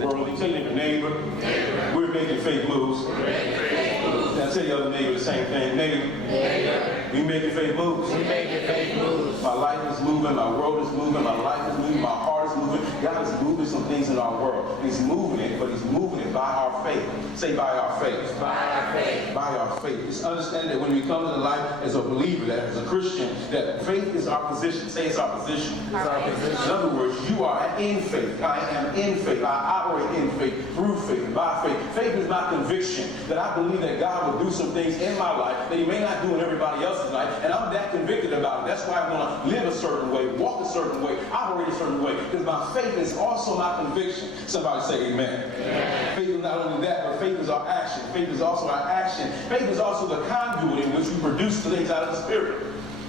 worldly. Tell your neighbor, we're making faith moves. Now tell your other neighbor the same thing. Neighbor, we making faith moves. My life is moving, my world is moving, my life is moving, my heart is moving. God is moving some things in our world. And He's moving it, but He's moving it by our faith. Say by our faith. By our faith. By our faith. Just understand that when we come to the life as a believer, that as a Christian, that faith is our position. Say it's our position. It's our position. In other words, you are in faith. I am in faith. I operate in faith, through faith, by faith. Faith is my conviction that I believe that God will do some things in my life that He may not do in everybody else's life. And I'm that convicted about it. That's why I want to live a certain way, walk a certain way, operate a certain way. Because my faith is also my conviction. Somebody say amen. Amen. Faith is not only that, but faith is our action. Faith is also our action. Faith is also the conduit in which we produce things out of the Spirit.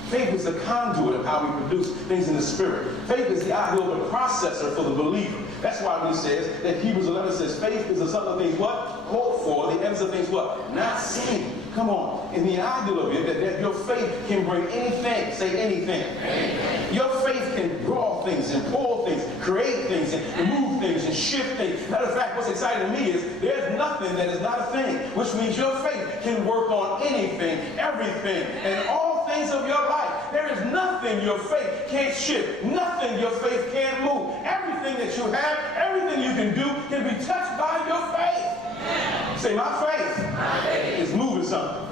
Faith is the conduit of how we produce things in the Spirit. Faith is the ideal, the processor for the believer. That's why when he says that Hebrews 11 says faith is the sum of things what? Hoped for. The evidence of things what? Not seen. Come on. In the ideal of it, that your faith can bring anything. Say anything. Amen. Your faith can draw things and pull things, create things and move things and shift things. Matter of fact, what's exciting to me is there's nothing that is not a thing, which means your faith can work on anything, everything, and all things of your life. There is nothing your faith can't shift, nothing your faith can't move. Everything that you have, everything you can do can be touched by your faith. Say, my faith is moving something.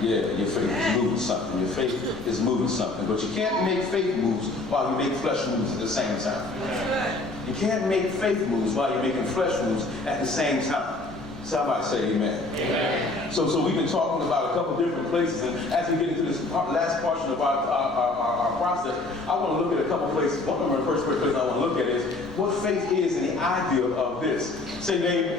Yeah, your faith is moving something. Your faith is moving something. But you can't make faith moves while you make flesh moves at the same time. You can't make faith moves while you're making flesh moves at the same time. Somebody say amen. Amen. So we've been talking about a couple different places, and as we get into this last portion of our process, I want to look at a couple places. One of the first places I want to look at is what faith is and the ideal of this. Say neighbor.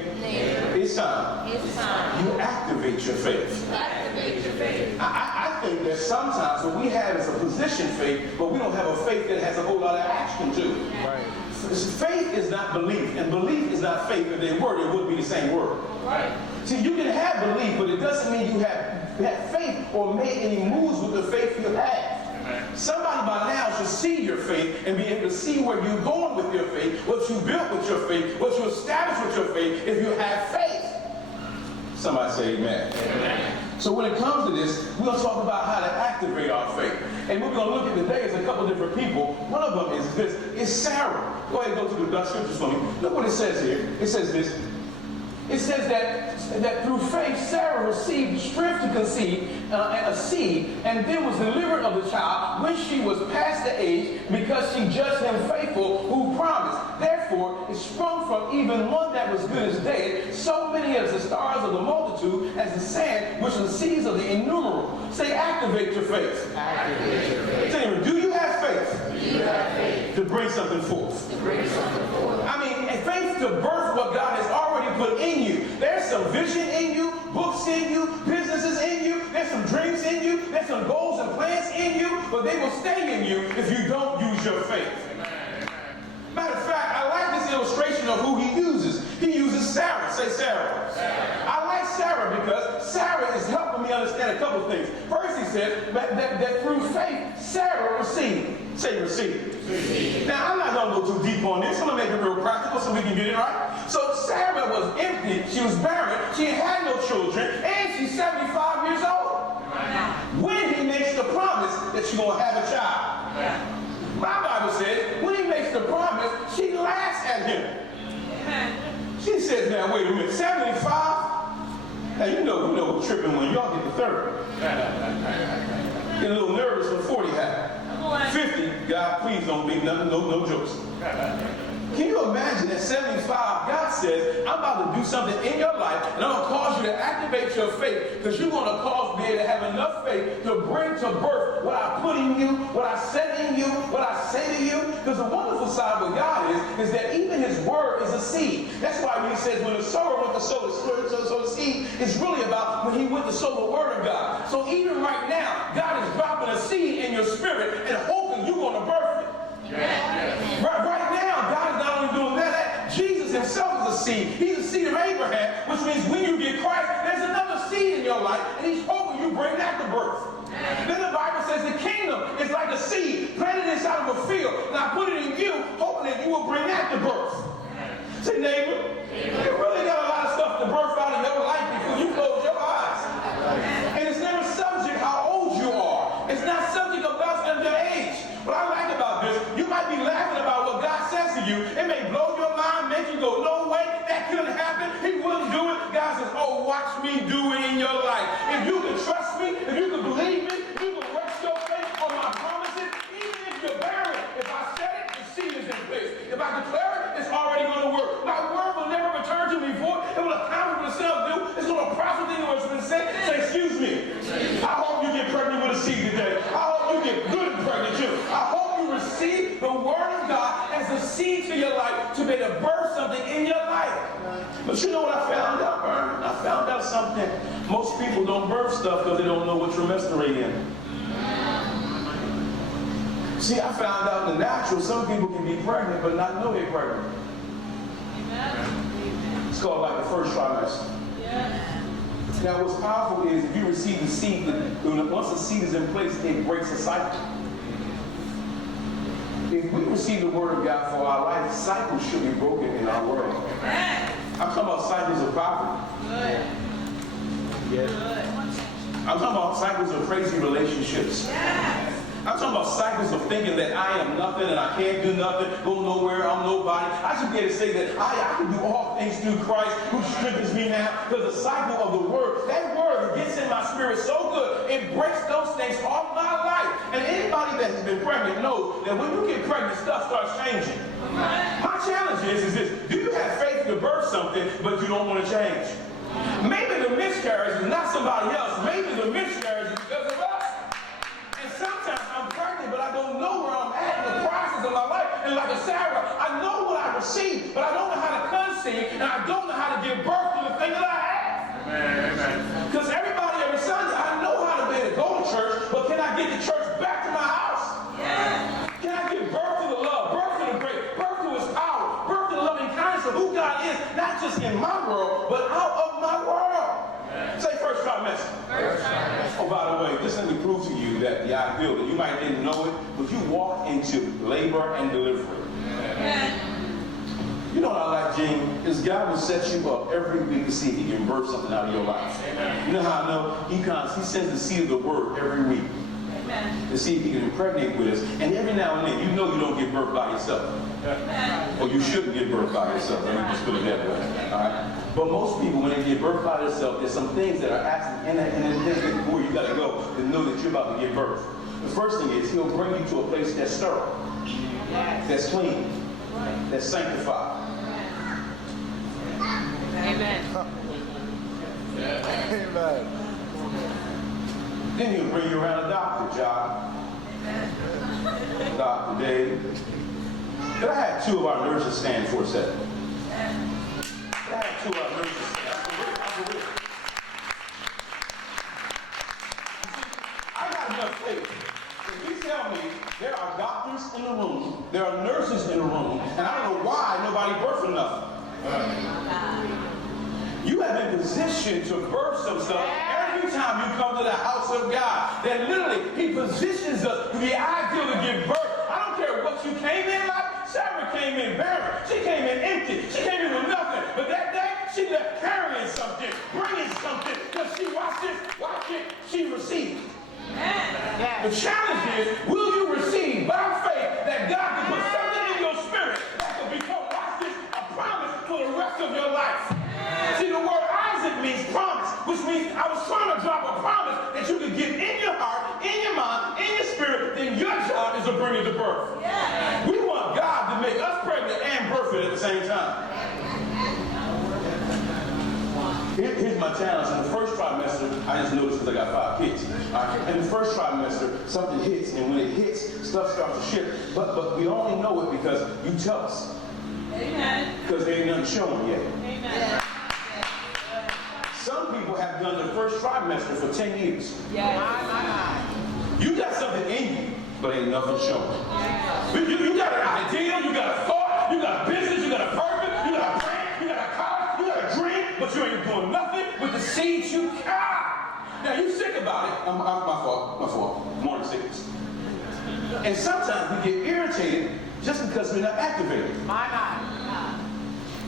It's time. It's time. You activate your faith. Activate your faith. I think that sometimes what we have is a position faith, but we don't have a faith that has a whole lot of action to it. Right. Faith is not belief, and belief is not faith. If they were, it would be the same word. Right. See, you can have belief, but it doesn't mean you have faith or made any moves with the faith you have. Somebody by now should see your faith and be able to see where you're going with your faith, what you built with your faith, what you established with your faith, if you have faith. Somebody say amen. Amen. So when it comes to this, we're going to talk about how to activate our faith. And what we're going to look at today is a couple different people. One of them is this. It's Sarah. Go ahead and go to the scriptures for me. Look what it says here. It says this. It says that through faith, Sarah received strength to conceive a seed, and then was delivered of the child when she was past the age, because she judged him faithful who promised. Therefore, it sprung from even one that was good as dead, so many as the stars of the multitude, as the sand, which are the seas of the innumerable. Say, activate your faith. Activate your faith. Say, do you have faith? Do you have faith to bring something forth? to bring something forth? I mean, faith to birth what God has already put in you. There's some vision in you, books in you, businesses in you, there's some dreams in you, there's some goals and plans in you, but they will stay in you if you don't use your faith. Matter of fact, I like this illustration of who he uses. He uses Sarah. Say Sarah. I like Sarah because Sarah is helping me understand a couple of things. First, he said that through faith, Sarah received. Say receive. Now, I'm not going to go too deep on this. I'm going to make it real practical so we can get it right. So Sarah was empty. She was barren. She had no children. And she's 75 years old. When he makes the promise that she's going to have a child. My Bible says, when he makes the promise, she laughs at him. She says, now, wait a minute, 75? Now, you know what's tripping when y'all get to 30. Get a little nervous when 40 happens. 50, God, please don't make nothing, no jokes. Can you imagine at 75, God says, I'm about to do something in your life, and I'm going to cause you to activate your faith, because you're going to cause me to have enough faith to bring to birth what I put in you, what I said in you, what I say to you. Because the wonderful side with God is that even his word is a seed. That's why when he says, when the sower went to sow the seed, it's really about when he went to sow the word of God. So even right now, God is dropping a seed in your spirit and hoping you're going to birth it. Right now, God is not only doing that, Jesus himself is a seed. He's a seed of Abraham, which means when you get Christ, there's another seed in your life, and he's hoping you bring that to birth. Then the Bible says the kingdom is like a seed planted inside of a field, and I put it in you, hoping that you will bring that to birth. watch me do it in your life. If you can trust me, if you can believe me, if you can rest your faith on my promises, even if you're barren, if I said it, the seed is in place. If I declare it, it's already going to work. My word will never return to me void. It will accomplish what itself do. It's going to prosper things what's been said. Say, excuse me. I hope you get pregnant with a seed today. I hope you get good pregnant too. I hope you receive the word of God as a seed to your life to be able to birth something in your life. But you know what I found out, Vernon? I found out something. Most people don't birth stuff because they don't know what trimester they're in. See, I found out in the natural, some people can be pregnant but not know they're pregnant. It's called like the first trimester. Now, what's powerful is if you receive the seed, once the seed is in place, it breaks a cycle. If we receive the word of God for our life, cycles should be broken in our world. I'm talking about cycles of poverty. I'm talking about cycles of crazy relationships. I'm talking about cycles of thinking that I am nothing and I can't do nothing, go nowhere, I'm nobody. I should be able to say that I can do all things through Christ who strengthens me now. Because the cycle of the word, that word gets in my spirit so good, it breaks those things off my life. And anybody that has been pregnant knows that when you get pregnant, stuff starts changing. My challenge is this: do you have faith to birth something, but you don't want to change? Maybe the miscarriage is not somebody else. Maybe the miscarriage is because of us. And sometimes I'm pregnant, but I don't know where I'm at in the process of my life. And like a Sarah, I know what I received, but I don't know how to conceive, and I don't know how to give birth to the thing that I have. Because everybody every Sunday, I know how to be able to go to church, but can I get the church back to my house? Can I give birth to the love, birth to the grace, birth to his power, birth to the loving kindness of who God is, not just in my world, but out of my world? Say first trimester. Oh, by the way, just let me prove to you that the ideal, that you might didn't know it, but you walk into labor and delivery. You know what I like, Gene? Is God will set you up every week to see if he can birth something out of your life. You know how I know? He sends the seed of the word every week. To see if he can impregnate with us. And every now and then, you know you don't give birth by yourself. Or you shouldn't give birth by yourself. Let me just put it that way. All right? But most people, when they give birth by themselves, there's some things that are actually in where you got to go to know that you're about to give birth. The first thing is he'll bring you to a place that's sterile, that's clean, that's sanctified. Amen. Amen. Then he'll bring you around a doctor, John. Dr. Dave. Could I have two of our nurses stand for a second? Could I have two of our nurses stand? I got enough faith. If you tell me there are doctors in the room, there are nurses in the room, and I don't know why nobody birthed enough. You have been positioned to birth some stuff every time you come to the house of God. That literally, he positions us to be ideal to give birth. I don't care what you came in like. Sarah came in barren. She came in empty. She came in with nothing. But that day, she left carrying something, bringing something. Because she watched it, she received. The challenge is, will you receive by faith that God can put something in your spirit that will become, watch this, a promise for the rest of your life? See, the word Isaac means promise, which means I was trying to drop a promise that you could get in your heart, in your mind, in your spirit, then your job is to bring it to birth. We want God to make us pregnant and birth it at the same time. Here's my challenge. In the first trimester, I just noticed because I got 5 kids. Right? In the first trimester, something hits, and when it hits, stuff starts to shift. But we only know it because you tell us. Amen. Because there ain't nothing showing yet. Amen. Some people have done the first trimester for 10 years. You got something in you, but ain't nothing showing. You got an idea, you got a thought, you got a business, you got a purpose, you got a plan, you got a car, you got a dream, but you ain't doing nothing with the seeds you got. Now you sick about it. My fault. Morning sickness. And sometimes we get irritated just because we're not activated.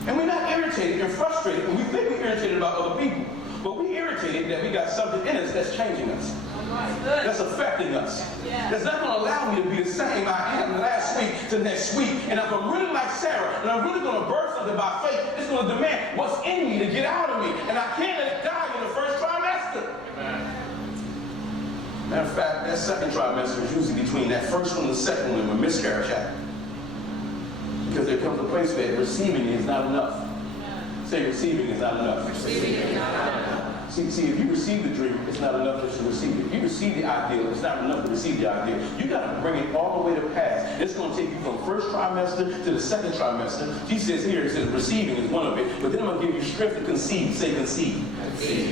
And we're not irritated and frustrated, and we think we're irritated about other people. But we're irritated that we got something in us that's changing us. that's affecting us. That's not going to allow me to be the same I am last week to next week. And if I'm really like Sarah, and I'm really going to birth something by faith, it's going to demand what's in me to get out of me. And I can't let it die in the first trimester. Matter of fact, that second trimester is usually between that first one and the second one when miscarriage happens. Because there comes a place where receiving is not enough. Say receiving is not enough. Receiving is not enough. See, if you receive the dream, it's not enough just to receive it. If you receive the ideal, it's not enough to receive the ideal. You got to bring it all the way to pass. It's going to take you from first trimester to the second trimester. He says here, it says receiving is one of it, but then I'm going to give you strength to conceive. Say conceive.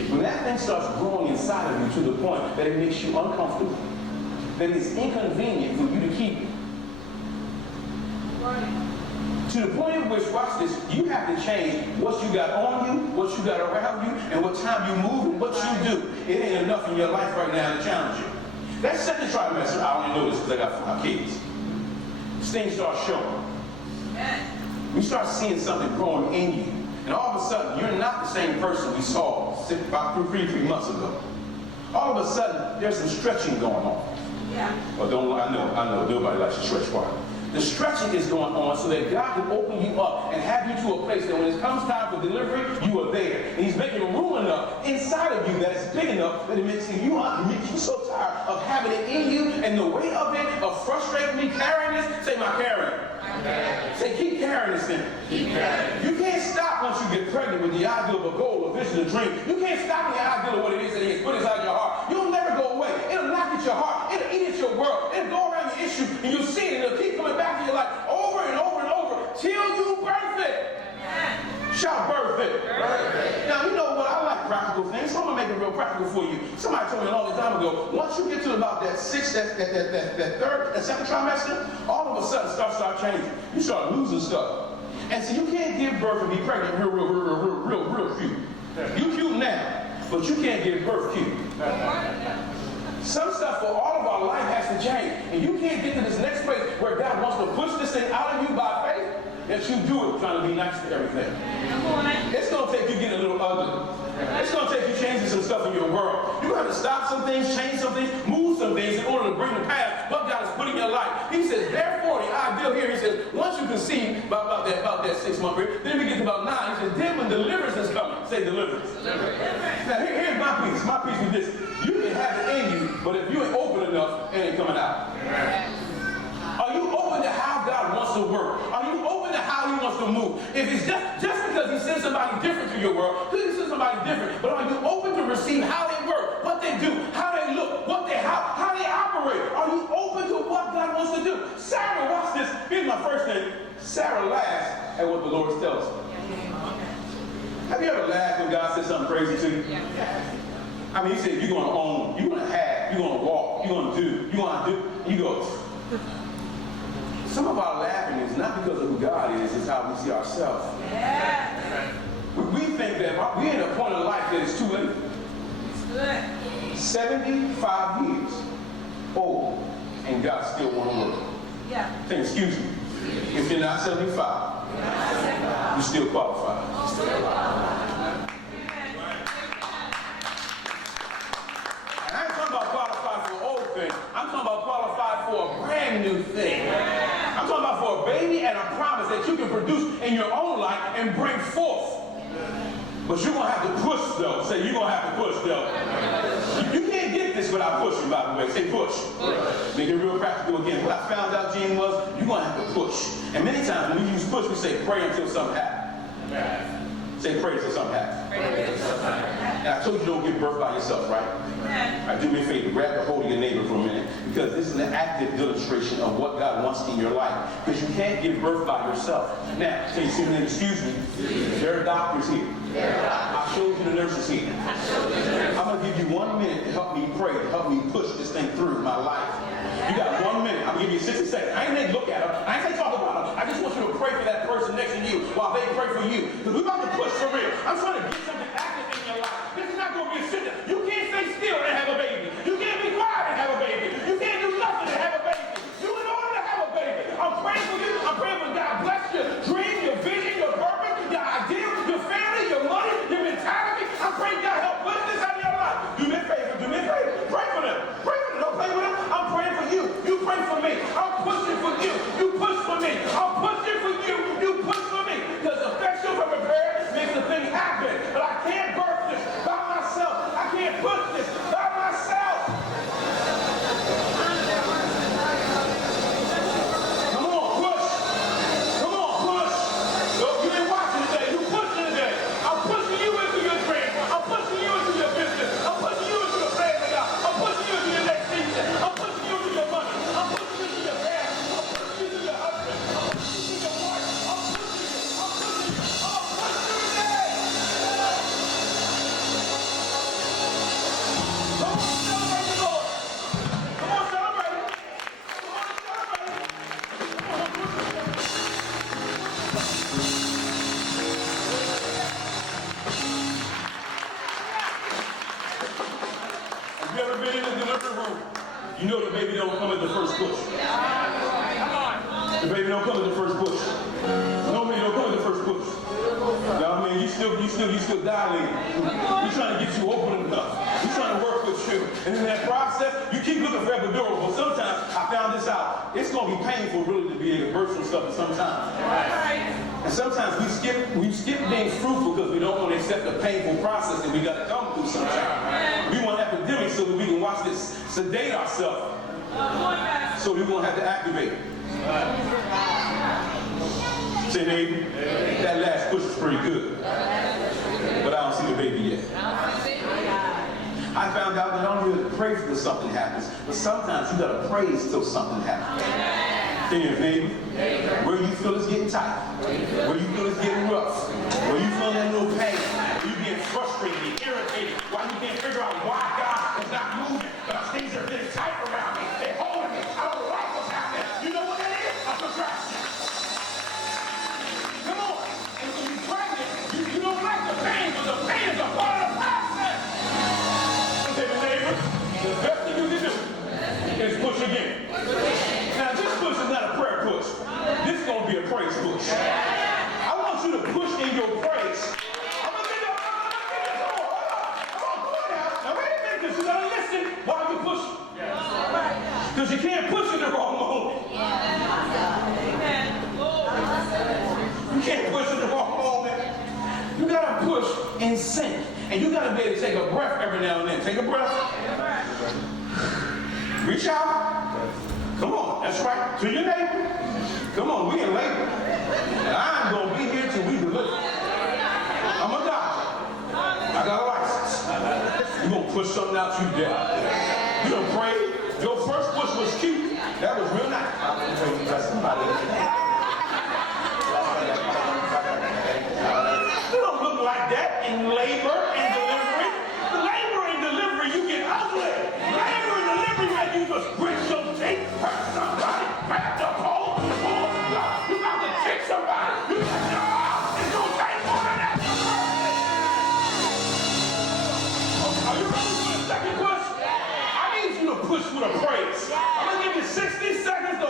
When that thing starts growing inside of you to the point that it makes you uncomfortable, that it's inconvenient for you to keep it. To the point in which, watch this, you have to change what you got on you, what you got around you, and what time you move and what you do. It ain't enough in your life right now to challenge you. That second trimester, I only know this because I got 5 kids. This thing starts showing. You start seeing something growing in you. And all of a sudden, you're not the same person we saw about 3 months ago. All of a sudden, there's some stretching going on. Well, I know, nobody likes to stretch part. The stretching is going on so that God can open you up and have you to a place that when it comes time for delivery, you are there. And He's making room enough inside of you that it's big enough that it makes you so tired of having it in you and the weight of it, of frustrating me, carrying this. Say, my carrying. Say, keep carrying this thing. You can't stop once you get pregnant with the ideal of a goal, a vision, a dream. You can't stop the ideal of what it is that He has put inside your heart. You'll never go away. It'll knock at your heart. It'll eat at your world. It'll go around your issue, and you'll see it, and it'll keep coming back to your life over and over and over till you birth it. Shout, birth it. Now, you know what? I like practical things, so I'm going to make it real practical for you. Somebody told me a long time ago, once you get to about that second trimester, all of a sudden stuff starts changing. You start losing stuff. And so you can't give birth and be pregnant real cute. You cute now, but you can't give birth cute. Some stuff for all of our life has to change. And you can't get to this next place where God wants to push this thing out of you by faith, that you do it trying to be nice to everything. It's going to take you getting a little ugly. It's going to take you changing some stuff in your world. You're going to have to stop some things, change some things, move some things in order to bring the past what God has put in your life. He says, therefore, the ideal here, he says, once you conceive about that 6-month period, then we get to about 9. He says, then when deliverance is coming, say deliverance. Now, here's my piece. My piece is this. You can have it in you, but if you ain't open enough, it ain't coming out. Are you open to how God wants to work? Are you open to how He wants to move? If it's just because He sends somebody different to your world, He sends somebody different, but are you open to receive how they work, what they do, how they look, how they operate? Are you open to what God wants to do? Sarah, watch this. Here's my first thing. Sarah laughs at what the Lord tells her. Have you ever laughed when God says something crazy to you? I mean, He said, you're going to own, you're going to have, you're going to walk, you're going to do, you're going to do. You go. Some of our laughing is not because of who God is, it's how we see ourselves. We think that we're in a point of life that is too late. 75 years old, and God still wants to work. Think, excuse me, if you're not 75, you still qualify. And I ain't talking about qualified for an old thing. I'm talking about qualified for a brand new thing. I'm talking about for a baby and a promise that you can produce in your own life and bring forth. But you're going to have to push, though. Say, you're going to have to push, though. You can't get this without pushing, by the way. Say, push. Make it real practical again. What I found out, Gene, was you're going to have to push. And many times when we use push, we say, pray until something happens. Say, pray until something happens. And I told you don't give birth by yourself, right? Do me a favor, grab the hold of your neighbor for a minute, because this is an active demonstration of what God wants in your life. Because you can't give birth by yourself. Now, can you see me? Excuse me. There are doctors here. I showed you the nurses here. I'm going to give you 1 minute to help me pray, to help me push this thing through my life. You got 1 minute. I'm going to give you 60 seconds. I ain't saying look at them. I ain't saying talk about them. I just want you to pray for that person next to you while they pray for you. Because we're about to push for real. I'm trying to get something active in your life. This is not going to be a sit down. You can't stay still and have a baby. You can't be quiet and have a baby. You can't do nothing and have a baby. You in order to have a baby. I'm praying for you. I'm praying for God bless your dream, your vision, your purpose, your idea, your family, your money, your mentality. I'm praying God help put this out of your life. Do me a favor. Do me a favor. Pray for them. you still dilating. We're trying to get you open enough. We're trying to work with you. And in that process, you keep looking for epidural. But sometimes, I found this out, it's going to be painful really to be able to birth some stuff sometimes. And sometimes we skip being fruitful because we don't want to accept the painful process that we got to come through sometimes. We want epidemics so that we can watch this, sedate ourselves. So we won't have to activate. Say, neighbor, that last push is pretty good. But I don't see the baby yet. I found out that I don't really pray till something happens, but sometimes you gotta praise till something happens. Say your neighbor, where you feel it's getting tight, where you feel it's getting rough, where you feel that little pain, where you getting frustrated and irritated, why you can't figure out why God is not moving, because things are getting tight around me. They're holding me. I don't like what's happening. You know what that is? A contraction. Come on. And when you're pregnant, you don't like the pain, but the pain is a part of the process. Say to neighbor, the best thing you can do is push again. Now this push is not a prayer push. This is going to be a praise push. I want you to push in your praise. I'm going to give you now wait a minute, because you got to listen while you push. Because you can't push in the wrong moment. You can't push in the wrong moment. You got to push in sync. And you got to be able to take a breath every now and then. Take a breath. Reach out. Come on. That's right. To your neighbor. Come on. We in labor. And I'm going to be here till we deliver. I'm a doctor. I got a license. You're going to push something out you there. You done prayed. Your first push was cute. That was real nice. You don't look like that in labor and delivery. Labor and delivery, you get ugly. Labor and delivery, man, you just grit some teeth, hurt somebody, grab the pole, pull up. You got to kick somebody. You got to it's going to take more than that. Are you ready for the second push? I need you to push with a praise. I'm going to give you 60 seconds to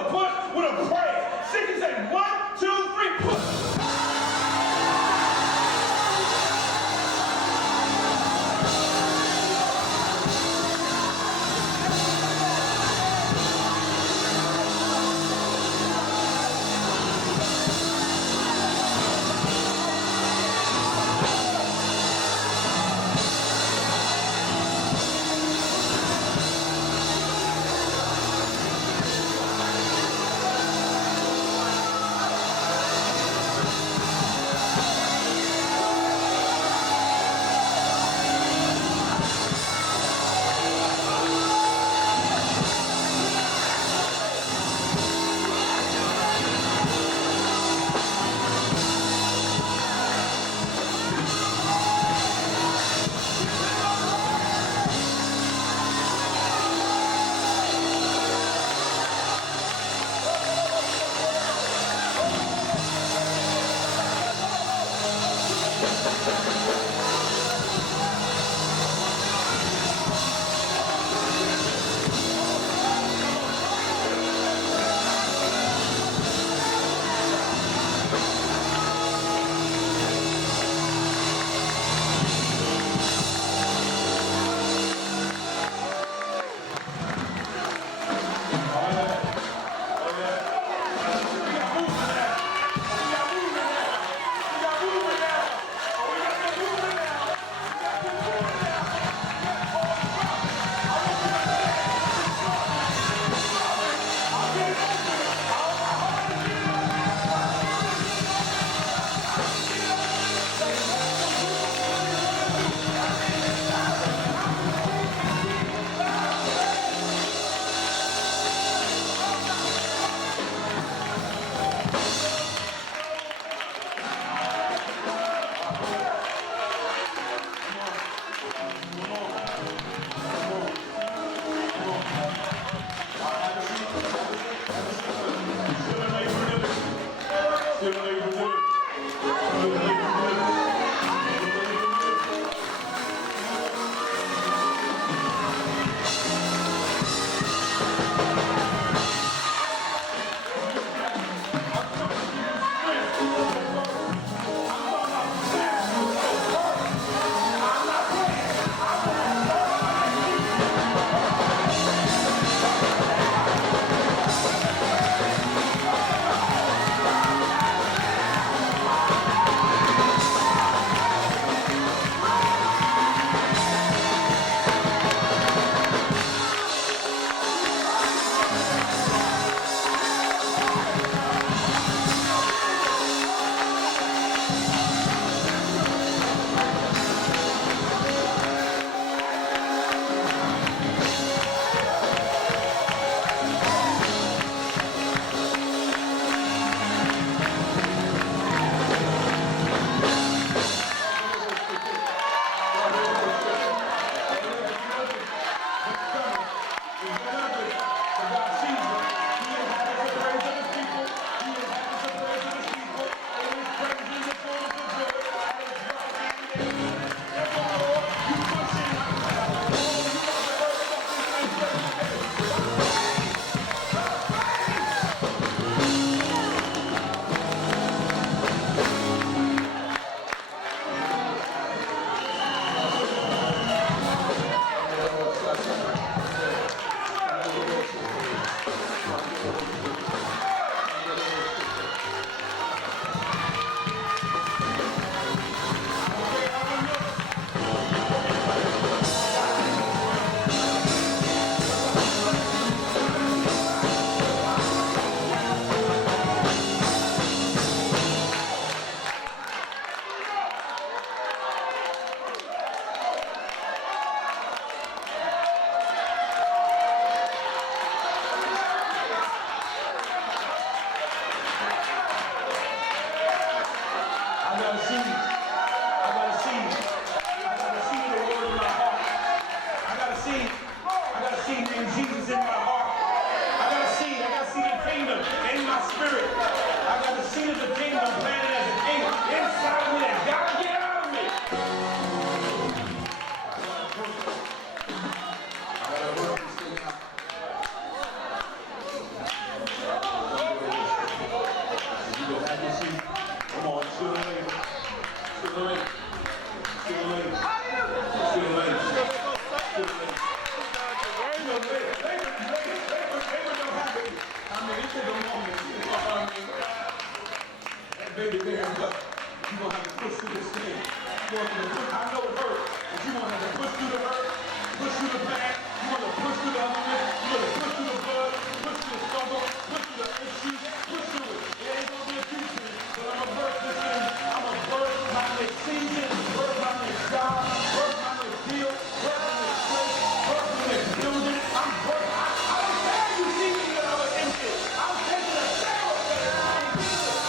baby bearing up. You're going to have to push through this thing. You're going to push, I know it hurts, but you're going to have to push through the hurt, push through the pain. You're going to push through the ugliness. You're going to push through the blood, push through the struggle, push through the issues, push through it. It ain't going to be a future, but I'm going to birth this thing. I'm going to birth my next season, birth my next job, birth my next deal, birth my next place, birth my next building. I'm birth. I don't care you see me when I'm empty. I'm taking a shower.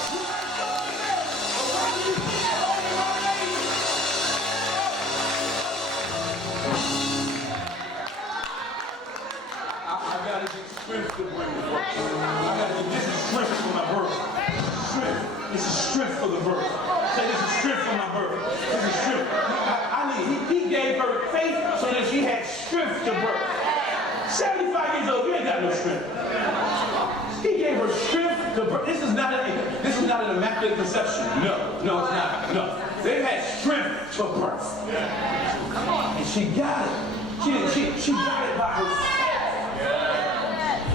You ain't going there. But when you see it, only my name. I gotta get strength to bring the birth. I gotta get, this is strength for my birth. Strength. This is strength for the birth. Say, this is strength for my birth. This is strength. He gave her faith so that she had strength to birth. 75 years old, you ain't got no strength. He gave her strength to birth. This is not an immaculate conception. No, it's not. No. They had strength to birth. And she got it. She got it by her faith.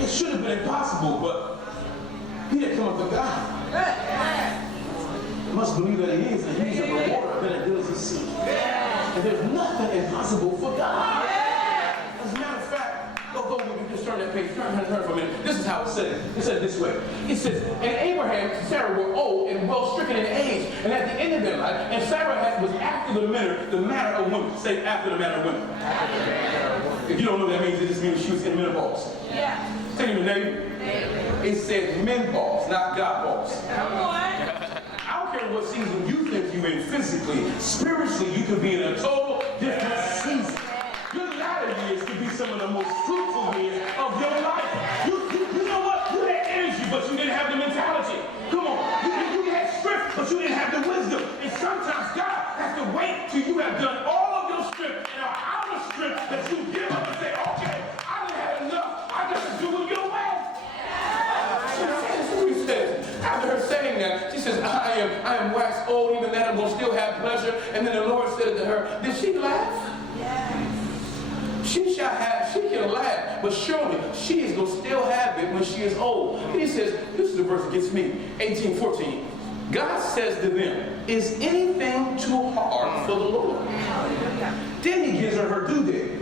It should have been impossible, but he didn't come up with God. You must believe that he is, and he's a rewarder that does his seed. And there's nothing impossible for God. As a matter of fact, go, we just turn that page, turn for a minute. This is how it said. It said this way. It says, and Abraham and Sarah were old and well stricken in age, and at the end of their life, and Sarah was after the manner of women. Say, after the manner of women. If you don't know what that means, it just means she was in menopause. Yeah. Say to your neighbor. It says menopause, not God balls. I don't care what season you think you're in physically, spiritually, you could be in a total different season. Your latter years could be some of the most fruitful years of your life. You know what? You had energy, but you didn't have the mentality. Come on. You had strength, but you didn't have the wisdom. And sometimes God has to wait till you have done all of your strength and are out of strength that you give up and say, okay, I done had enough. I got to do it your way. After her saying that, she says, I am waxed old, even that I'm going to still have pleasure. And then the Lord said to her, did she laugh? Yes. She can laugh, but surely she is going to still have it when she is old. And he says, this is the verse that gets me, 18:14. God says to them, is anything too hard for the Lord? Then he gives her due date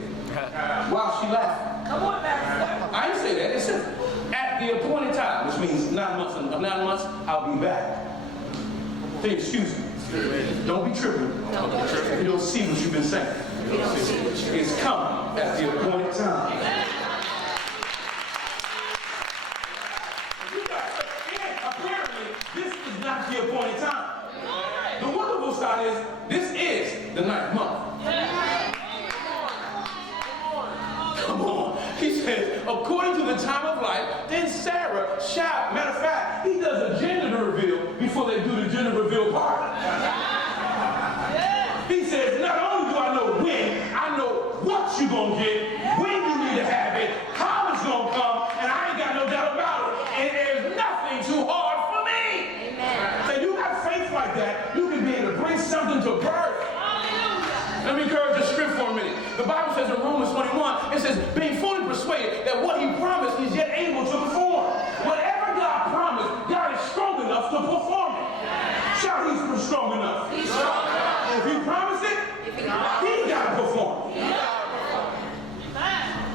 while she laughed. Come on, Pastor. I didn't say that. It said, at the appointed time, which means 9 months. In 9 months, I'll be back. Say, excuse me. Don't be tripping. You don't see what you've been saying. It's coming at the appointed time. Apparently, this is not the appointed time. The wonderful side is, this is the 9th month. Come on. He says, according to the time of life, then Sarah shall. Matter of fact, he does a gender reveal before they do the gender reveal part. He says, not only do I know when, I know what you're going to get, when you need to have it, how it's going to come, and I ain't got no doubt about it. And there's nothing too hard for me. Amen. So you got faith like that, you can be able to bring something to birth. Let me encourage your script for a minute. The Bible says in Romans 21, it says, being fully persuaded that what he promised is yet able to perform. Whatever God promised, God is strong enough to perform it. Shout, he's strong enough. He's strong enough. If he promised it, he's got to perform.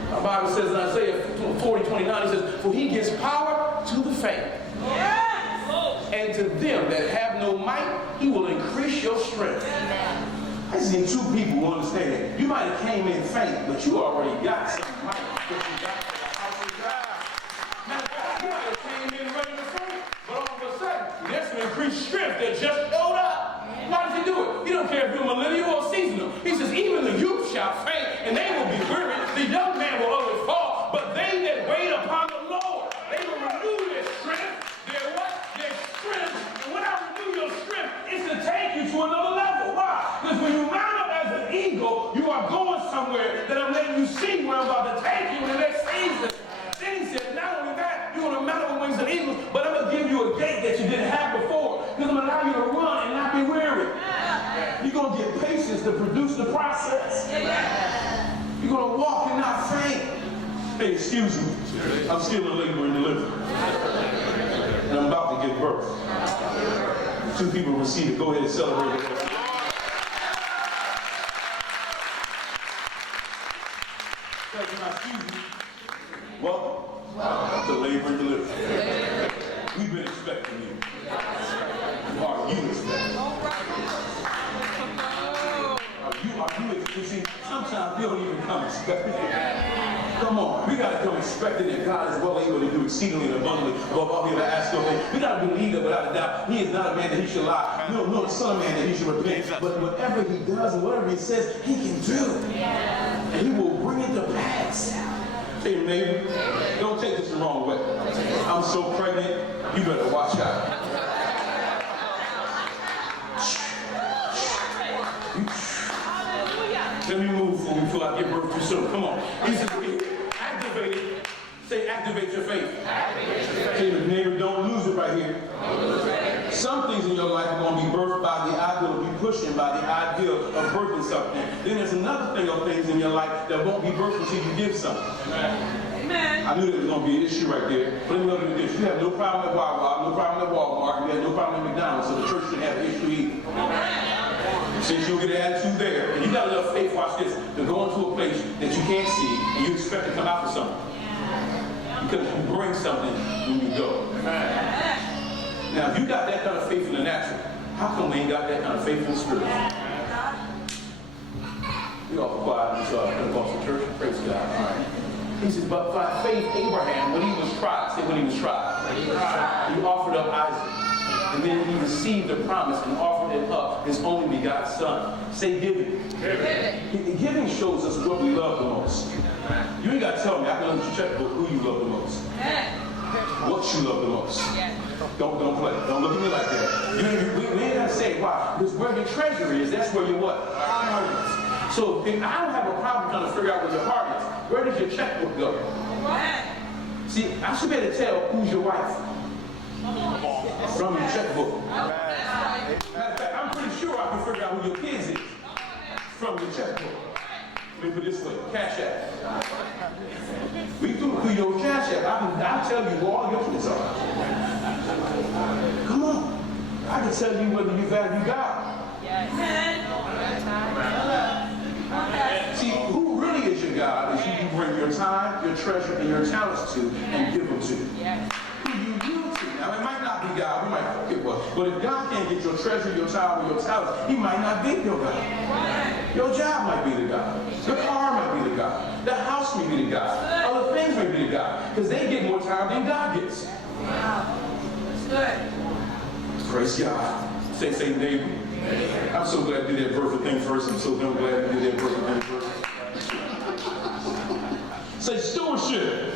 The Bible says in Isaiah 40:29, he says, for he gives power to the faint. Yes. And to them that have no might, he will increase your strength. Amen. I just need 2 people who understand that. You might have came in faint, but you already got some might that you got for the house of God. Matter of fact, you might have came in ready to faint, but all of a sudden, there's some increased strength that just showed up. Why does he do it? He don't care if you're millennial or seasonal. He says, even the youth shall faint, and they will be weary. The young man will always fall, but they that wait upon the Lord, they will renew their strength. Their what? Their strength. And when I renew your strength, it's to take you to another level. Why? Because when you mount up as an eagle, you are going somewhere that I'm letting you see where I'm about to take you in the next season. Then he said, not only that, you're going to mount up with wings of eagles, but I'm going to give you a gate that you didn't have before. Because I'm going to allow you to run and not be weary. You're going to get patience to produce the process. You're going to walk and not faint. Hey, excuse me. I'm still in labor and delivery. And I'm about to give birth. 2 people receive it. Go ahead and celebrate it. Welcome to Labor and Deliverance. We've been expecting you. Are you expecting? Are you expecting? Sometimes we don't even come expecting. Come on, we gotta come expecting that God is well able to do exceedingly and abundantly above all we ever ask or think. We gotta believe that without a doubt, He is not a man that He should lie, nor the Son of Man that He should repent. But whatever He does and whatever He says, He can do. And He will bring it to pass. Say, neighbor, don't take this the wrong way. I'm so pregnant, you better watch out. Let me move before I give birth too soon. Come on. He says, activate it. Say, activate your faith. Say, neighbor, don't lose it right here. Some things in your life are going to be birthed by the ideal of be pushing, by the ideal of birthing something. Then there's another thing of things in your life that won't be birthed until you give something. Amen. I knew there was going to be an issue right there. But let me look at this. You have no problem at Wawa, no problem at Walmart, you have no problem at McDonald's, so the church shouldn't have an issue either. Since you'll get an attitude there, and you got enough faith, watch this, to go into a place that you can't see, and you expect to come out with something. Because you bring something when you go. Now, if you got that kind of faith in the natural, how come we ain't got that kind of faith in the spirit? We all quiet in this Pentecostal church. Praise God. All right. He says, but by faith, Abraham, when he was tried, say when he was tried, he offered up Isaac. And then he received the promise and offered it up, his only begotten son. Say giving. Giving shows us what we love the most. You ain't got to tell me. I can look at your checkbook who you love the most. What you love the most. Don't play. Don't look at me like that. We ain't got to say why. Because where your treasure is, that's where your what? Heart is. So if I don't have a problem trying to figure out where your heart is, where does your checkbook go? See, I should be able to tell who's your wife. From your checkbook. Matter of fact, I'm pretty sure I can figure out who your kids is from your checkbook. Let me put it this way, Cash App. We do through your Cash App. I'll tell you who all your kids are. Come on. I can tell you whether you value God. See, who really is your God is who you bring your time, your treasure, and your talents to and give them to. Now, it might not be God. We might think it was. But if God can't get your treasure, your time, or your talent, He might not be your God. Your job might be the God. The car might be the God. The house may be the God. Other things may be the God. Because they get more time than God gets. That's good. Praise God. Say neighbor. I'm so glad you did that birthday thing first. I'm so glad you did that birthday thing first. Say stewardship.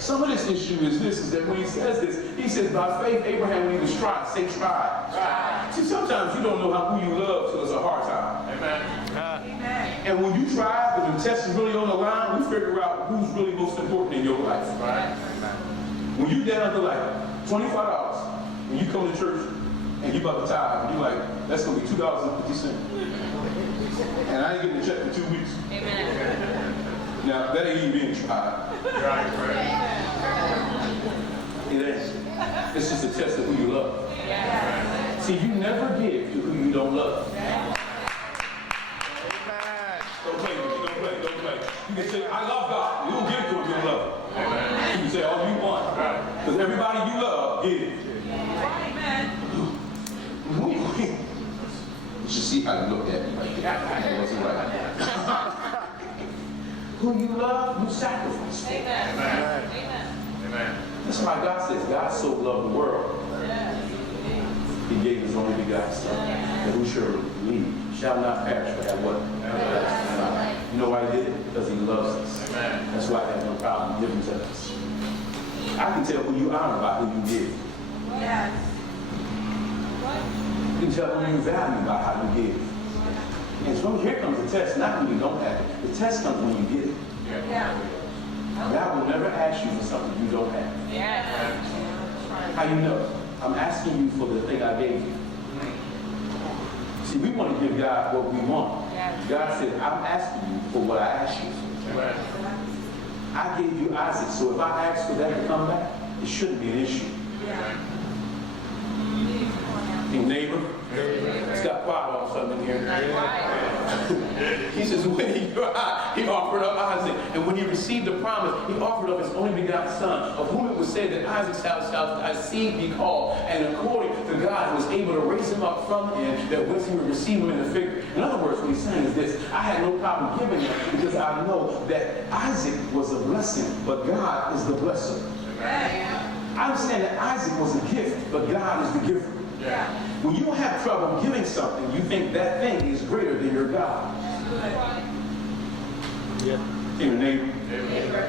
Some of this issue is that when he says this, he says, by faith, Abraham, when he was tried, say tried. See, sometimes you don't know who you love till it's a hard time. Amen. And when you try, when the test is really on the line, we figure out who's really most important in your life. Right? When you down to like $25, and you come to church, and you about to tithe, and you're like, that's going to be $2.50. And I ain't getting a check for 2 weeks. Amen. Now, that ain't even being tried. It ain't. It's just a test of who you love. See, you never give to who you don't love. Don't play with me. Don't play. You can say, I love God. You don't give to him, you don't love him. You can say all you want. Because everybody you love gives. You should see how you look at me like that. That wasn't right. Who you love, you sacrifice for. Amen. Amen. That's why God says, God so loved the world. He gave his only begotten son. And who shall believe shall not perish but have what? You know why he did it? Because he loves us. Amen. That's why I have no problem giving to us. I can tell who you honor by who you give. Yes. You can tell who you value by how you give. And so here comes the test, not when you don't have it. The test comes when you get it. Yeah. God will never ask you for something you don't have. Yeah. How you know? I'm asking you for the thing I gave you. See, we want to give God what we want. God said, I'm asking you for what I asked you for. I gave you Isaac, so if I ask for that to come back, it shouldn't be an issue. Your neighbor. It's got quiet all of a sudden in here. He says, when he offered up Isaac, and when he received the promise, he offered up his only begotten son, of whom it was said that Isaac shall thy seed be called. And according to God, he was able to raise him up from him, that whence he would receive him in the figure. In other words, what he's saying is this: I had no problem giving him because I know that Isaac was a blessing, but God is the blesser. I understand that Isaac was a gift, but God is the giver. When you have trouble giving something, you think that thing is greater than your God. See your neighbor?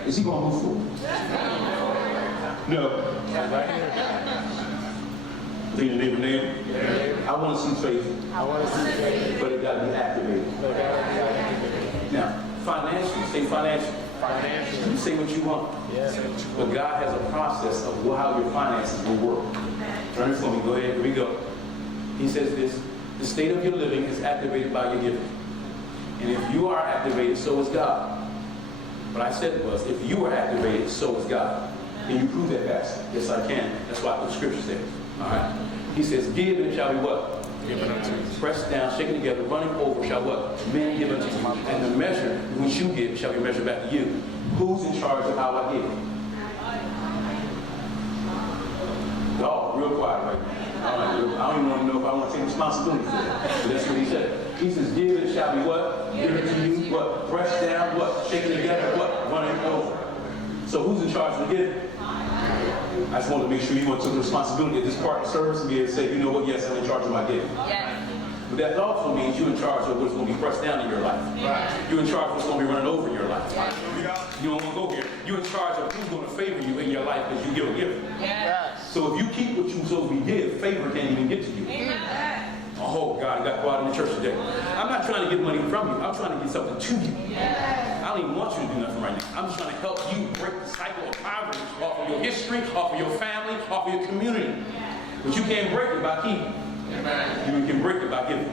Is he going to move forward? No. See your neighbor? I want to see faith. But it got to be activated. Now, financially, say financially. You say what you want. But God has a process of how your finances will work. Turn it for me. Go ahead. Here we go. He says this: the state of your living is activated by your giving. And if you are activated, so is God. What I said was, if you are activated, so is God. Can you prove that, Pastor? Yes, I can. That's why I put the scripture there. All right. He says, give and it shall be what? Given unto you. Pressed down, shaken together, running over shall what? Men give unto you. And the measure which you give shall be measured back to you. Who's in charge of how I give? Y'all real quiet right now. I don't even want to know if I want to take responsibility for that. But that's what he said. He says, give it shall be what? Given to you. What? Pressed down. What? Shaken together. What? Running over. So who's in charge of the giving? I just wanted to make sure you want to take responsibility at this part of the service and be able to say, you know what? Yes, I'm in charge of my giving. But that also means you're in charge of what's going to be pressed down in your life. You're in charge of what's going to be running over in your life. You don't want to go here. You're in charge of who's going to favor you in your life as you give a gift. So if you keep what you're supposed to be give, favor can't even get to you. Oh, God, I got quiet in the church today. I'm not trying to get money from you. I'm trying to get something to you. I don't even want you to do nothing right now. I'm just trying to help you break the cycle of poverty off of your history, off of your family, off of your community. But you can't break it by keeping. You can break it by giving.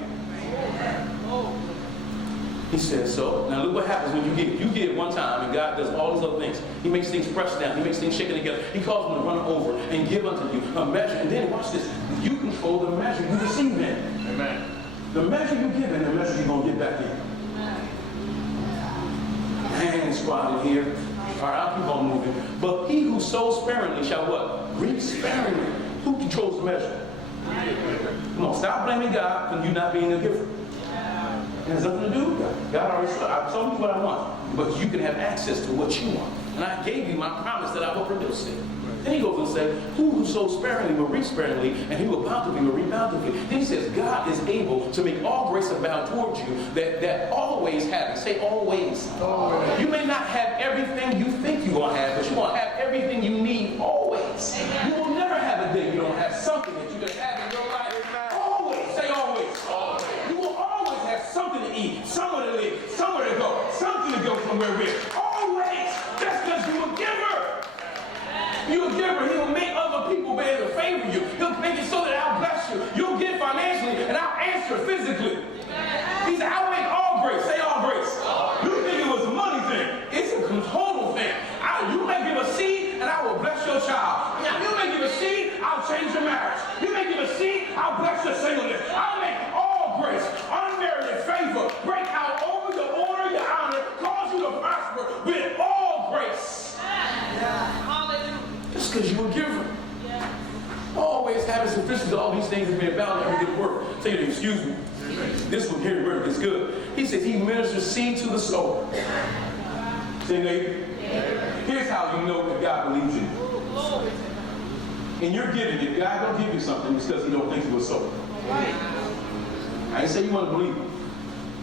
He says so. Now look what happens when you give. You give one time and God does all these other things. He makes things pressed down. He makes things shaken together. He calls them to run over and give unto you a measure. And then watch this. You control the measure you receive in. Amen. The measure you give in, the measure you're going to get back in. Man, squad in here. All right, I'll keep on moving. But he who sows sparingly shall what? Reap sparingly. Who controls the measure? Come on, stop blaming God for you not being a giver. It has nothing to do with God. God already said, I've told you what I want, but you can have access to what you want. And I gave you my promise that I will produce it. Then he goes and says, who sows sparingly will reap sparingly, and he will bountifully will reap bountifully. Then he says, God is able to make all grace abound towards you, that always having. Say always. Always. You may not have everything you think you're going to have, but you're going to have everything you need always. You will never have a day you don't have something that you can have in your life. Always. Say always. Always. You will always have something to eat, somewhere to live, somewhere to go, something to go somewhere with. Always. That's because you're a giver. You're a giver. He will make other people be able to favor you. He'll make it so that I'll bless you. You'll give financially and I'll answer physically. He said, I'll make all grace. Say all grace. You think it was a money thing. It's a total thing. You may give a seed and I will bless your child. You may give a seed, I'll change your marriage. You may give a seed, I'll bless your singleness. I'll make all grace, unmerited favor, break out over your order, your honor, cause you to prosper with all grace. Just because you're a giver. Always having sufficient, all these things have been bound to every good work. Say to excuse me. This one here word is good. He says he ministers seed to the sower. Say neighbor. Here's how you know that God believes in you. And you're giving. If God don't give you something, it's because he don't think you will sow. I didn't say you want to believe it.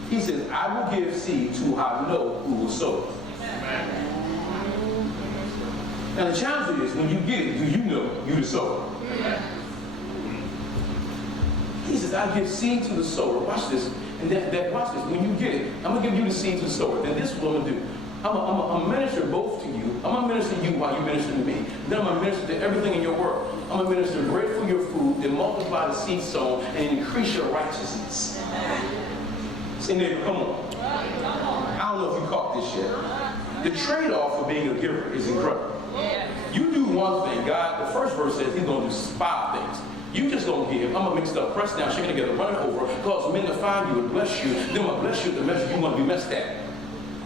He says, I will give seed to who I know who will sow. Now the challenge is, when you get it, do you know you the sower? He says, I give seed to the sower. Watch this. And watch this. When you get it, I'm going to give you the seed to the sower. Then this is what I'm going to do. I'm going to minister both to you. I'm going to minister to you while you minister to me. Then I'm going to minister to everything in your work. I'm going to minister bread for your food, then multiply the seed sown, and increase your righteousness. Say, neighbor, come on. I don't know if you caught this yet. The trade-off for being a giver is incredible. You do one thing. God, the first verse says he's going to do 5 things. You just gonna give. I'm gonna mix it up, press down, shaking together, run it over, cause men to find you and bless you. Then I'm gonna bless you at the measure you want to be messed at.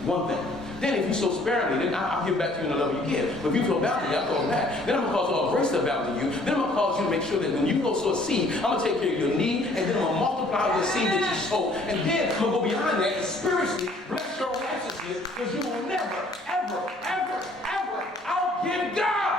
One thing. Then if you sow sparingly, then I'll give back to you in the level you give. But if you feel bounty, I'll throw it back. Then I'm gonna cause all grace to abound to you. Then I'm gonna cause you to make sure that when you go sow a seed, I'm gonna take care of your need, and then I'm gonna multiply the seed that you sow. And then I'm gonna go behind that and spiritually bless your righteousness, because you will never, ever, ever, ever outgive God.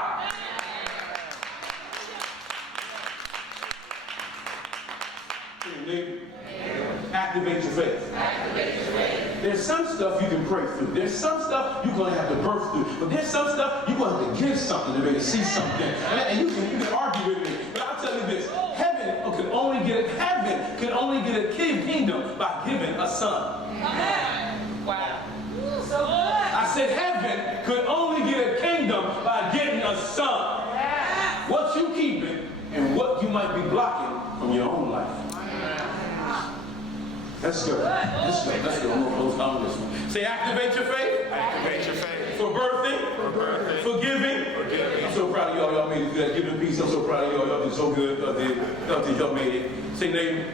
Activate your faith. Activate your faith. There's some stuff you can pray through. There's some stuff you're going to have to birth through. But there's some stuff you're going to have to give something to make it see something. And you can argue with me. But I'll tell you this. Heaven can only get a kingdom by giving a son. Wow. So good. I said heaven could only get a kingdom by getting a son. What you keeping and what you might be blocking from your own life. Let's go. Let's go. Let's go. I'm going to close down this one. Say, activate your faith. Activate your faith. For birthing. For birthing. For giving. For giving. I'm so proud of y'all. Y'all made it good. Giving peace. I'm so proud of y'all. Y'all did so good. Y'all did. Y'all made it. Say, neighbor.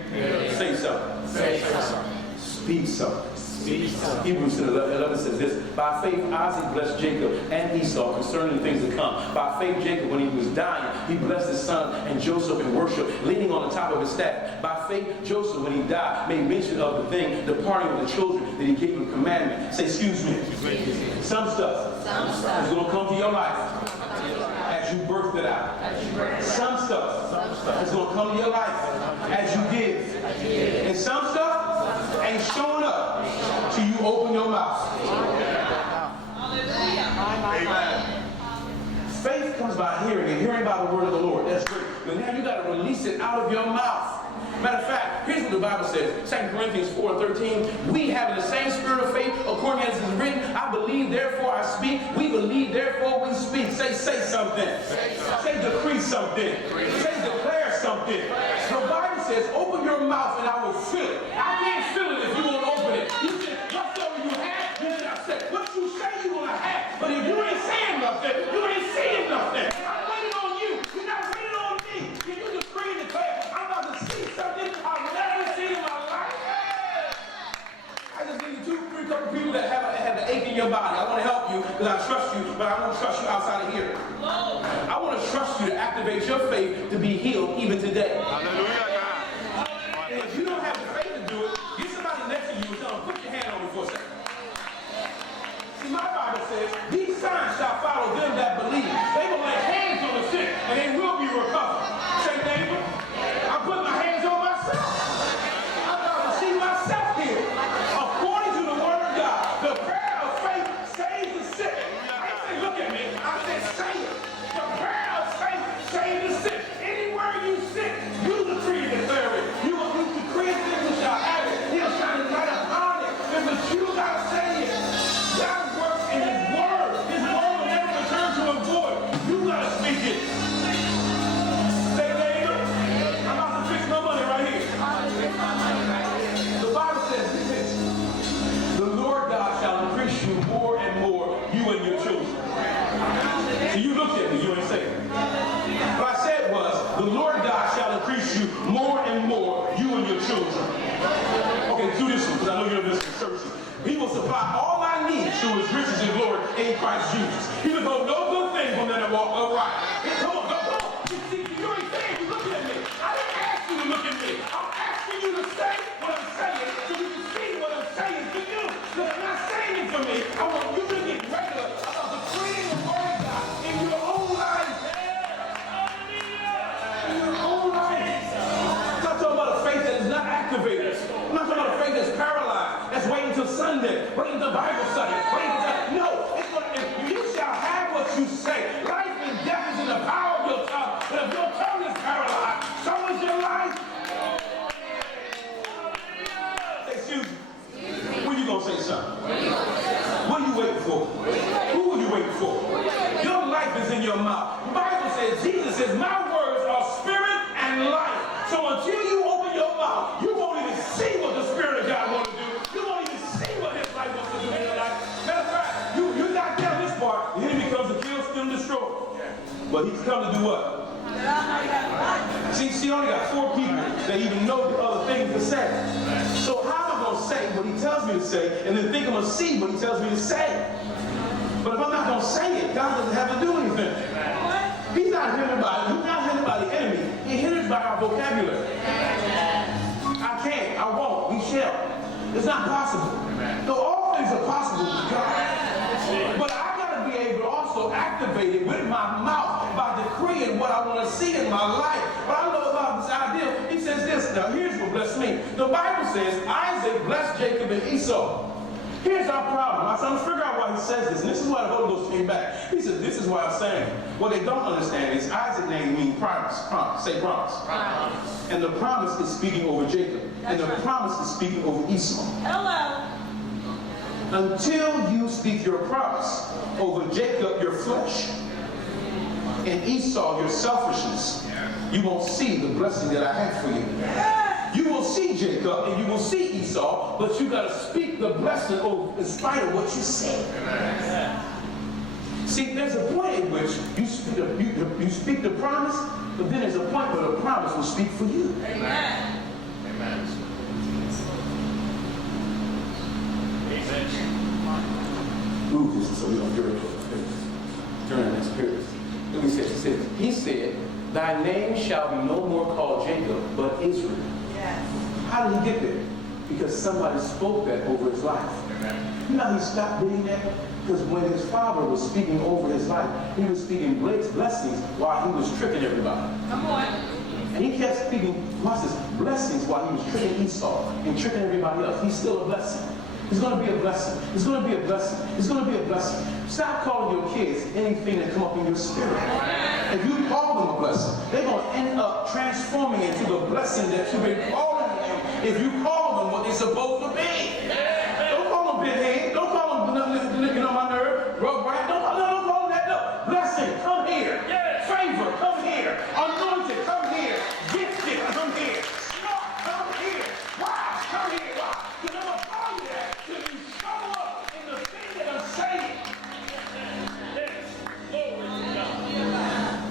Say something. Say something. Speak something. Speak something. Hebrews 11 says this. By faith, Isaac blessed Jacob and Esau concerning the things to come. By faith, Jacob, when he was dying, he blessed his son and Joseph in worship, leaning on the top of his staff. By faith, Joseph, when he died, made mention of the thing, departing with the children, that he gave them commandment. Say, excuse me. Some stuff is going to come to your life as you birthed it out. Some stuff is going to come to your life as you give. And some stuff ain't showing up till you open your mouth. Amen. Faith comes by hearing, and hearing by the word of the Lord. That's great. But now you got to release it out of your mouth. Matter of fact, here's what the Bible says. 2 Corinthians 4:13. We have the same spirit of faith, according as it is written. I believe, therefore I speak. We believe, therefore we speak. Say something. Say decree something. Say declare something. The Bible says, open your mouth and I will fill it. I can't fill it if you won't open it. You said, whatsoever you have, you shall say. What you say you're going to have. But if you ain't saying nothing, you ain't seeing nothing. I'm waiting on you. You're not waiting on me. Can you decree and declare, I'm about to see something I've never seen in my life? I just need couple people that have an ache in your body. I want to help you because I trust you, but I don't trust you outside of here. I want to trust you to activate your faith to be healed even today. Hallelujah, God. And if you don't have the faith to do it, get somebody next to you and tell them, put your hand on me for a second. See, my Bible says, these signs shall follow them that believe. They will lay hands on the sick and they will be recovered. Say, neighbor, I put my hands on myself. I'm about to see myself here. According to the word of God, the prayer of faith saves the sick. I say, look at me. I said, say it. The prayer of faith saves the sick. Anywhere you sit, you decree and declare it. You decree it, you shall have it. He'll shine his light upon it. If it's you gotta say it. God works in his word. His word will never return to him void. You gotta speak it. Say, neighbor, I'm about to fix my money right here. The Bible says this. The Lord God shall increase you more and more, you and your children. So you looked at me, you ain't saying it. What I said was, the Lord God shall increase you more and more, you and your children. Okay, do this one, because I know you're listening to church. He will supply all my needs through his riches and glory in Christ Jesus. He will go no good thing from them that walk upright. Come on, come on. You ain't saying, you looking at me. I didn't ask you to look at me. I'm asking you to say what I'm saying so you can see what I'm saying to you. Because I'm not saying it for me. I want you to get regular about the freedom of the word of God in your own life. In your own life. I'm not talking about a faith that is not activated. I'm not talking about a faith that's paralyzed. That's waiting until Sunday. Waiting until Bible study. Waiting until... No. It's gonna, if you shall have what you say. Life and death is in the power of your tongue. But if your tongue is paralyzed, so is your life. Say, excuse me. When you going to say something? What are you waiting for? Who are you waiting for? Your life is in your mouth. The Bible says, Jesus says, my words are spirit and life. So until you open your mouth, you won't even see what the Spirit of God wants to do. You won't even see what his life wants to do in your life. Matter of fact, say. So how am I going to say what he tells me to say and then think I'm going to see what he tells me to say? But if I'm not going to say it, God doesn't have to do anything. He's not hindered by the enemy. He's hindered by our vocabulary. I can't, I won't, we shall. It's not possible. So all things are possible with God. But I got to be able to also activate it with my mouth by decreeing what I want to see in my life. But I love about this idea. He says this. Now here's what blessed me. The Bible says Isaac blessed Jacob and Esau. Here's our problem. I said, let's figure out why he says this. And this is why the Holy Ghost came back. He said, this is why I'm saying. What they don't understand is Isaac's name means promise. Promise. Say promise. Promise. And the promise is speaking over Jacob. And the promise is speaking over Esau. Hello. Until you speak your promise over Jacob, your flesh, and Esau, your selfishness, you won't see the blessing that I have for you. You will see Jacob and you will see Esau, but you got to speak the blessing over in spite of what you say. See, there's a point in which you speak the promise, but then there's a point where the promise will speak for you. Amen. Amen. Move this so we don't get rid of it. Turn this period. Look what he said. He said, thy name shall be no more called Jacob, but Israel. How did he get there? Because somebody spoke that over his life. Amen. You know how he stopped doing that? Because when his father was speaking over his life, he was speaking blessings while he was tricking everybody. Come on. And he kept speaking, watch this, blessings while he was tricking Esau and tricking everybody else. He's still a blessing. He's going to be a blessing. He's going to be a blessing. He's going to be a blessing. Stop calling your kids anything that come up in your spirit. If you call them a blessing, they're going to end up transforming into the blessing that you've been calling them if you call them what they're supposed to be. Don't call them big head. Don't call them licking on my nerve. Rub right. Don't call them that. No. Blessing, come here. Favor, come here. Anointed, come here. Gifted, come here. Smart, come here. Wise, come here. Why? Because I'm going to call you that till you show up in the thing that I'm saying.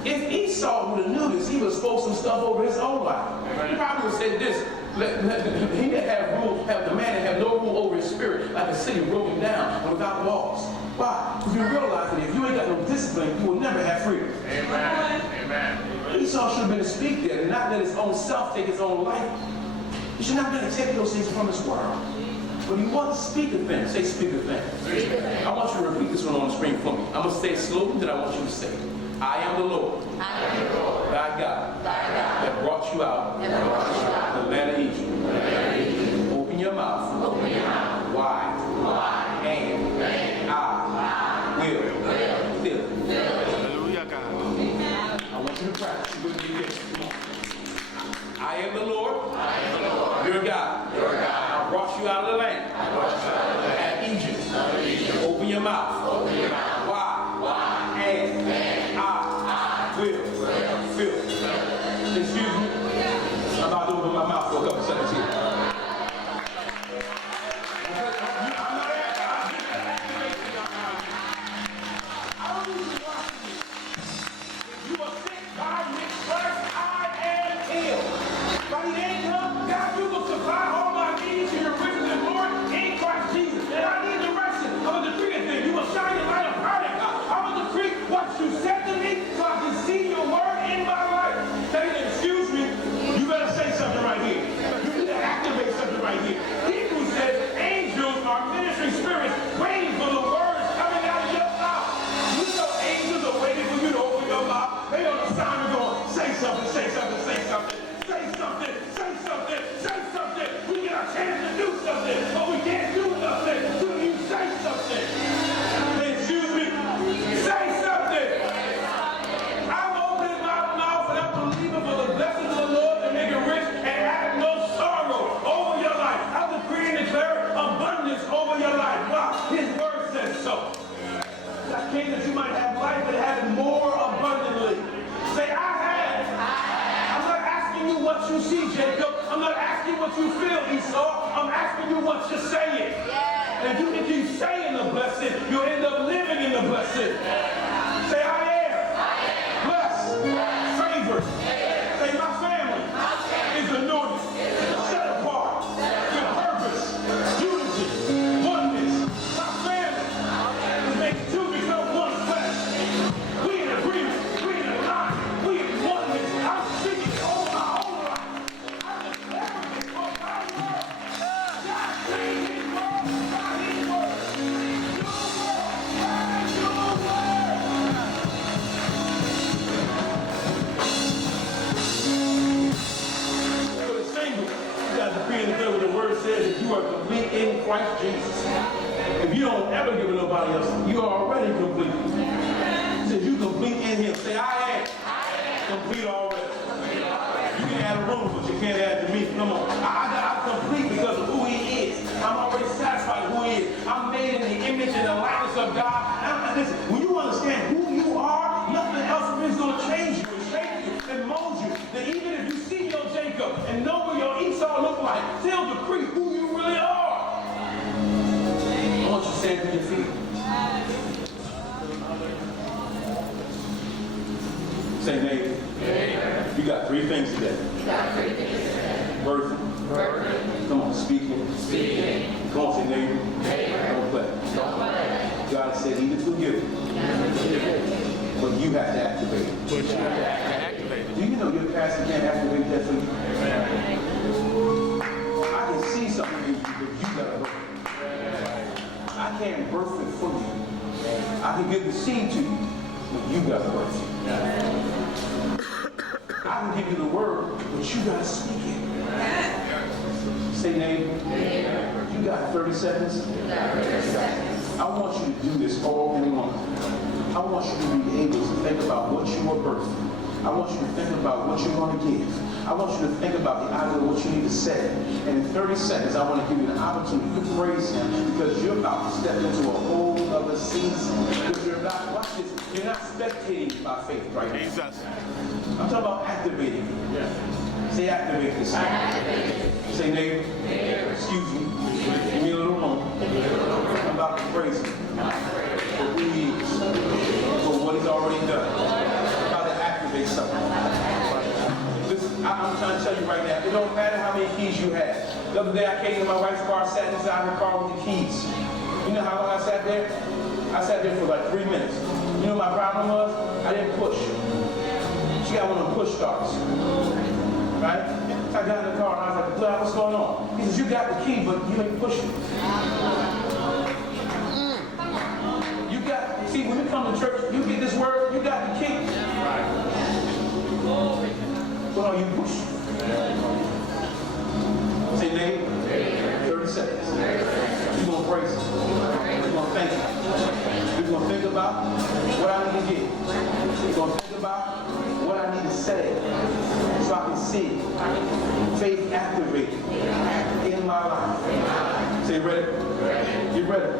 If Esau would have knew this, he would have spoke some stuff over his own life. He probably would have said this. He didn't have the man that had no rule over his spirit, like a city broken down and without walls. Why? Because you realize that if you ain't got no discipline, you will never have freedom. Amen. Amen. Esau should have been to speak there and not let his own self take his own life. You should not be able to take those things from this world. But you want to speak a thing. Say speak a thing. I want you to repeat this one on the screen for me. I'm going to say it slowly, then I want you to say it. I am the Lord, thy God, that brought you out of the land of Egypt. Open your mouth wide, and I will fill it. Hallelujah, God. I want you to practice. You're going to do this. Come on. I am the Lord, your God. I brought you out of the land at Egypt. Open your mouth wide, and I will fill it. Excuse me. I'm about to open my mouth for a couple seconds here. You feel, Esau. I'm asking you what you're saying. And if you can keep saying the blessing, you'll end up living in the blessing. Say, I am blessed, favored. Say, my family is anointed, set apart, says that you are complete in Christ Jesus. If you don't ever give it to nobody else, you are already complete. He says you complete in him. Say, I am complete already. You can add a room, but you can't add to me. Come on. I'm complete because of who he is. I'm already satisfied with who he is. I'm made in the image and the likeness of God. Listen, when you understand who you are, nothing else is going to change you and shape you and mold you. That even if you see your Jacob and know what your Esau look like, still decree who you really are. I want you to stand to your feet. Say, neighbor, you got three things today. Birthing. Come on, speaking. Come on, say, neighbor. Don't play. God said he was forgiven. But you have to activate it. Do you know your pastor can't activate that for you? I can see something in you, but you got to birth. I can't birth it for you. I can give the seed to you, but you got to birth it. I can give you the word, but you got to speak it. Say, neighbor, you got 30 seconds? I want you to do this all in one. I want you to be able to think about what you are birthing. I want you to think about what you're going to give. I want you to think about the idea of what you need to say. And in 30 seconds, I want to give you an opportunity to praise him because you're about to step into a whole other season. Because you're not, watch this, you're not spectating by faith right now. Jesus. I'm talking about activating. Say activate this. Say neighbor, excuse me, give me a little room. I'm about to praise him for who he is, for what he's already done. I'm about to activate something. Listen, I'm trying to tell you right now, it don't matter how many keys you have. The other day I came to my wife's car, sat inside her car with the keys. You know how long I sat there? I sat there for like 3 minutes. You know what my problem was? I didn't push. She got one of them push starts. Right? I got in the car and I was like, "Glad, what's going on?" He says, "You got the key, but you ain't pushing." You got, see, when you come to church, you get this word, you got the key. But are you pushing? Say, neighbor, 30 seconds. You're going to praise him. You're going to thank him. You're going to think about what I need to get. You're going to think about what I need to say so I can see faith activated in my life. Say, ready? You ready?